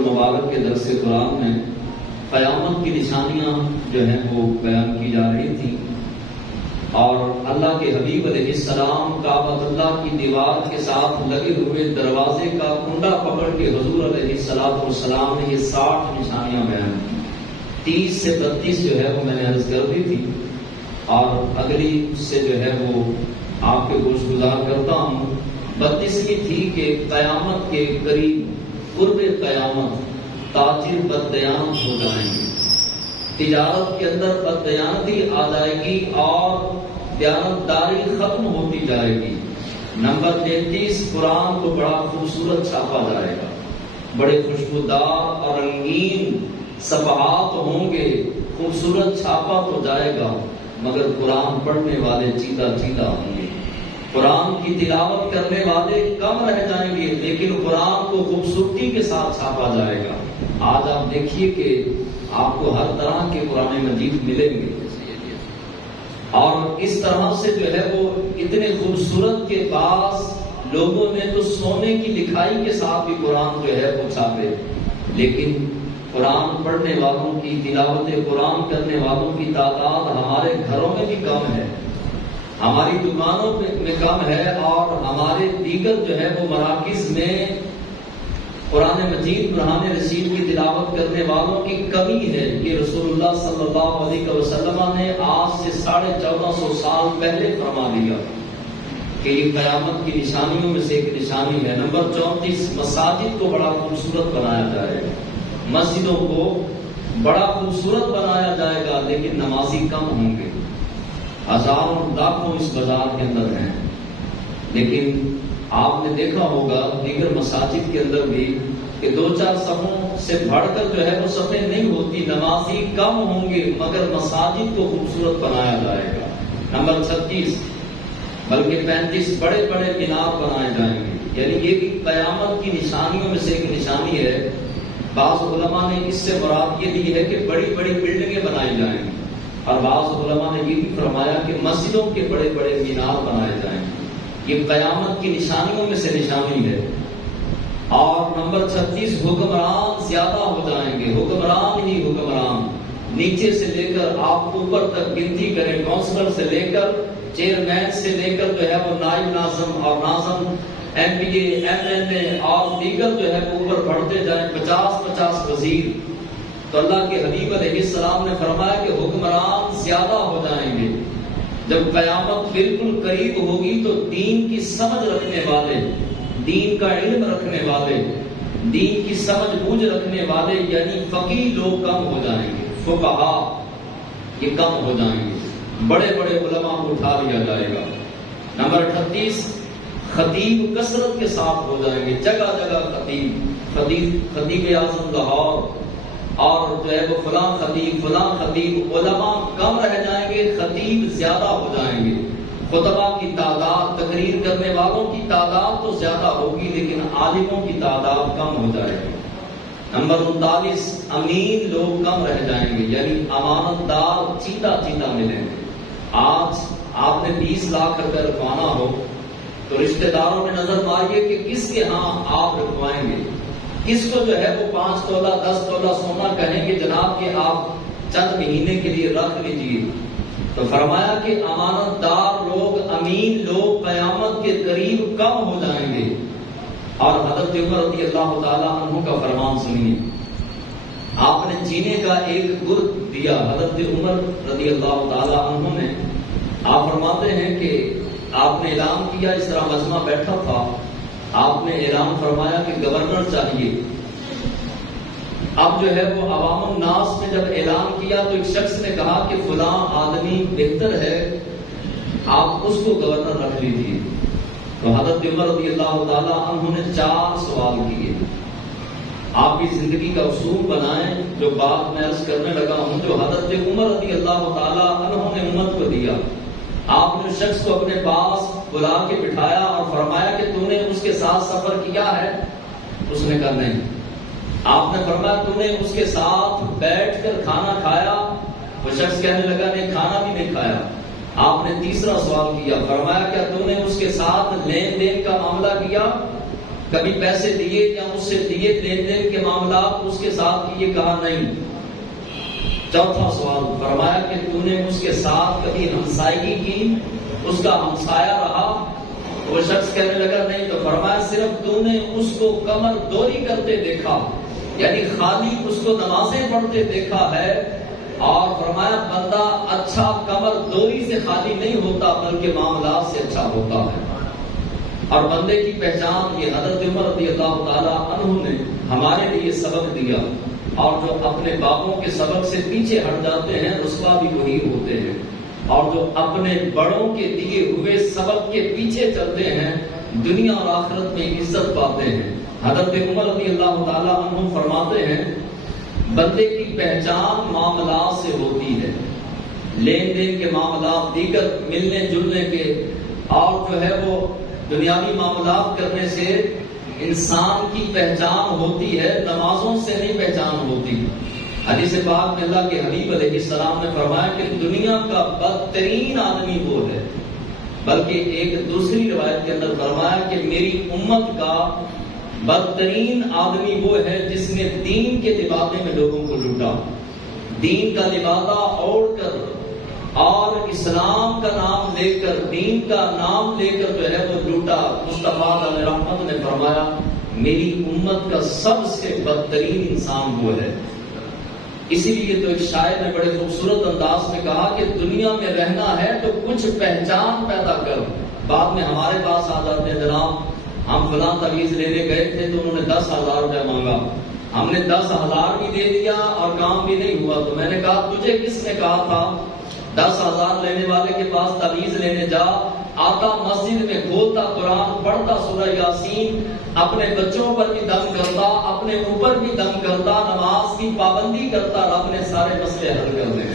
المبارک کے درس قرآن میں قیامت کی نشانیاں جو ہیں وہ بیان کی جا رہی تھیں، اور اللہ کے حبیب علیہ السلام کعبۃ اللہ کی دیوار کے ساتھ لگے ہوئے دروازے کا کنڈا پکڑ کے حضور علیہ السلام نے یہ 60 نشانیاں بیان کی۔ 30 سے 32 جو ہے وہ میں نے عرض کر دی تھی، اور اگلی سے جو ہے وہ آپ کے گوش گزار کرتا ہوں۔ 32ویں تھی کہ قیامت کے قریب قرب قیامت تاجر بددیانت ہو جائیں گے، تجارت کے اندر بددیانتی آ جائے گی اور دیانتداری ختم ہوتی جائے گی۔ نمبر 33، قرآن کو بڑا خوبصورت چھاپا جائے گا، بڑے خوشبودار اور رنگین صفحات ہوں گے، خوبصورت چھاپا تو جائے گا مگر قرآن پڑھنے والے چیدہ چیدہ ہوں گے، قرآن کی تلاوت کرنے والے کم رہ جائیں گے، لیکن قرآن کو خوبصورتی کے ساتھ چھاپا جائے گا۔ آج آپ دیکھیے کہ آپ کو ہر طرح کے قرآن مجید ملیں گے، اور اس طرح سے جو ہے وہ اتنے خوبصورت کے پاس لوگوں نے تو سونے کی لکھائی کے ساتھ بھی قرآن جو ہے وہ چھاپے، لیکن قرآن پڑھنے والوں کی، تلاوت قرآن کرنے والوں کی تعداد ہمارے گھروں میں بھی کم ہے، ہماری دکانوں میں کم ہے، اور ہمارے دیگر جو ہے وہ مراکز میں قرآن مجید برہان رشید کی تلاوت کرنے والوں کی کمی ہے۔ یہ رسول اللہ صلی اللہ علیہ وسلم نے آج سے 1450 سال پہلے فرما دیا کہ یہ قیامت کی نشانیوں میں سے ایک نشانی ہے۔ نمبر 34، مساجد کو بڑا خوبصورت بنایا جائے گا، مسجدوں کو بڑا خوبصورت بنایا جائے گا، لیکن نمازی کم ہوں گے، ہزاروں لاکھوں اس بازار کے اندر ہیں، لیکن آپ نے دیکھا ہوگا دیگر مساجد کے اندر بھی کہ 2-4 صفوں سے بڑھ کر جو ہے وہ صفیں نہیں ہوتی، نمازی کم ہوں گے مگر مساجد کو خوبصورت بنایا جائے گا۔ نمبر 36 بلکہ 35 بڑے بڑے مینار بنائے جائیں گے، یعنی یہ بھی قیامت کی نشانیوں میں سے ایک نشانی ہے۔ بعض علماء نے اس سے مراد یہ لی ہے کہ بڑی بڑی بلڈنگیں بنائی جائیں گی، اور بعض علماء نے یہ بھی فرمایا کہ مسجدوں کے بڑے بڑے مینار بنائے جائیں گے۔ یہ قیامت کی نشانیوں میں سے نشانی ہے۔ اور نمبر 36، حکمران زیادہ ہو جائیں گے، حکمران ہی حکمران، نیچے سے لے کر آپ اوپر تک گنتی کریں، کونسلر سے لے کر چیئرمین سے لے کر جو ہے وہ نائب ناظم اور ناظم، ایم پی اے، ایم این اے اور دیگر جو ہے اوپر بڑھتے جائیں، 50 وزیر۔ تو اللہ کے حبیب علیہ السلام نے فرمایا کہ حکمران زیادہ ہو جائیں گے۔ جب قیامت بالکل قریب ہوگی تو دین کی سمجھ رکھنے والے، دین کا علم رکھنے والے، دین کی سمجھ بوجھ رکھنے والے یعنی فقیہ لوگ کم ہو جائیں گے، فقہا یہ کم ہو جائیں گے، بڑے بڑے علماء کو اٹھا لیا جائے گا۔ نمبر 38، خطیب کثرت کے ساتھ ہو جائیں گے، جگہ جگہ خطیب اعظم لاہور، اور جو ہے وہ فلاں خطیب، علماء کم رہ جائیں گے، خطیب زیادہ ہو جائیں گے، خطبہ کی تعداد، تقریر کرنے والوں کی تعداد تو زیادہ ہوگی لیکن عالموں کی تعداد کم ہو جائے گی۔ نمبر 39، امین لوگ کم رہ جائیں گے، یعنی امانت دار چیدہ ملیں گے۔ آج آپ نے 20 لاکھ روپے رکھوانا ہو تو رشتہ داروں میں نظر ماریے کہ کس کے ہاں آپ رکھوائیں گے، کس کو جو ہے وہ 5 تولہ 10 تولہ سونا کہیں گے جناب کہ آپ چند مہینے کے لیے رکھ لیجیے۔ تو فرمایا کہ امانت دار لوگ، امین لوگ قیامت کے قریب کم ہو جائیں گے۔ اور حضرت عمر رضی اللہ تعالیٰ عنہ کا فرمان سنیے، آپ نے جینے کا ایک گرد دیا، حضرت عمر رضی اللہ تعالیٰ عنہ نے، آپ فرماتے ہیں کہ آپ نے اعلان کیا، اس طرح مجمع بیٹھا تھا، آپ نے اعلان فرمایا کہ گورنر چاہیے۔ اب جو ہے وہ عوام الناس نے جب اعلان کیا تو ایک شخص نے کہا کہ فلاں آدمی بہتر ہے، آپ اس کو گورنر رکھ لیجیے۔ تو حضرت عمر رضی اللہ تعالیٰ عنہ نے 4 سوال کیے۔ آپ بھی زندگی کا اصول بنائیں، جو بات میں عرض کرنے لگا ہوں جو حضرت عمر رضی اللہ تعالیٰ عنہ نے امت کو دیا۔ آپ نے شخص کو اپنے پاس بلا کے بٹھایا اور فرمایا کہ تو نے اس کے ساتھ سفر کیا ہے؟ اس نے کہا نہیں۔ آپ نے فرمایا تو نے اس کے ساتھ بیٹھ کر کھانا کھایا؟ وہ شخص کہنے لگا نہیں، کھانا بھی نہیں کھایا۔ آپ نے تیسرا سوال کیا، فرمایا کیا تو نے اس کے ساتھ لین دین کا معاملہ کیا؟ کبھی پیسے دیے یا اس سے دیے لین دین کے معاملات اس کے ساتھ کیے؟ کہا نہیں۔ چوتھا سوال فرمایا کہ تو نے اس کے ساتھ کبھی ہمسائیگی کی، اس کا ہمسایہ رہا؟ وہ شخص کہنے لگا نہیں۔ تو فرمایا صرف تو نے اس کو کمر دوری کرتے دیکھا، یعنی خالی اس کو نمازیں پڑھتے دیکھا ہے، اور فرمایا بندہ اچھا کمر دوری سے خالی نہیں ہوتا بلکہ معاملات سے اچھا ہوتا ہے۔ اور بندے کی پہچان یہ حضرت عمر رضی اللہ تعالیٰ عنہ نے ہمارے لیے سبق دیا، اور جو اپنے باپوں کے سبق سے پیچھے ہٹ جاتے ہیں رسوا بھی وہی ہوتے ہیں، اور جو اپنے بڑوں کے دیے ہوئے سبق کے پیچھے چلتے ہیں دنیا اور آخرت میں عزت پاتے ہیں۔ حضرت عمر رضی اللہ تعالیٰ عنہ فرماتے ہیں بندے کی پہچان معاملات سے ہوتی ہے، لین دین کے معاملات، دیگر ملنے جلنے کے اور جو ہے وہ دنیاوی معاملات کرنے سے انسان کی پہچان ہوتی ہے، نمازوں سے نہیں پہچان ہوتی۔ حدیث پاک میں اللہ کے حبیب علیہ السلام نے فرمایا کہ دنیا کا بدترین آدمی وہ ہے، بلکہ ایک دوسری روایت کے اندر فرمایا کہ میری امت کا بدترین آدمی وہ ہے جس نے دین کے لبادے میں لوگوں کو لوٹا، دین کا لبادہ اوڑھ کر اور اسلام کا نام لے کر، دین کا نام لے کر جو ہے وہ لوٹا۔ مصطفیٰ علیہ رحمت نے فرمایا میری امت کا سب سے بدترین انسان وہ ہے۔ اسی لیے تو ایک شاعر نے بڑے خوبصورت انداز میں کہا کہ دنیا میں رہنا ہے تو کچھ پہچان پیدا کر۔ بعد میں ہمارے پاس آ جاتے ہیں جناب ہم فلاں تعویذ لینے گئے تھے تو انہوں نے 10,000 روپے مانگا، ہم نے 10,000 بھی دے دیا اور کام بھی نہیں ہوا۔ تو میں نے کہا تجھے کس نے کہا تھا 10,000 لینے والے کے پاس تعویذ لینے جا؟ آتا مسجد میں کھولتا قرآن، پڑھتا سورہ یاسین، اپنے بچوں پر بھی دم کرتا، اپنے اوپر بھی دم کرتا، نماز کی پابندی کرتا، رب نے سارے مسئلے حل کر دیں۔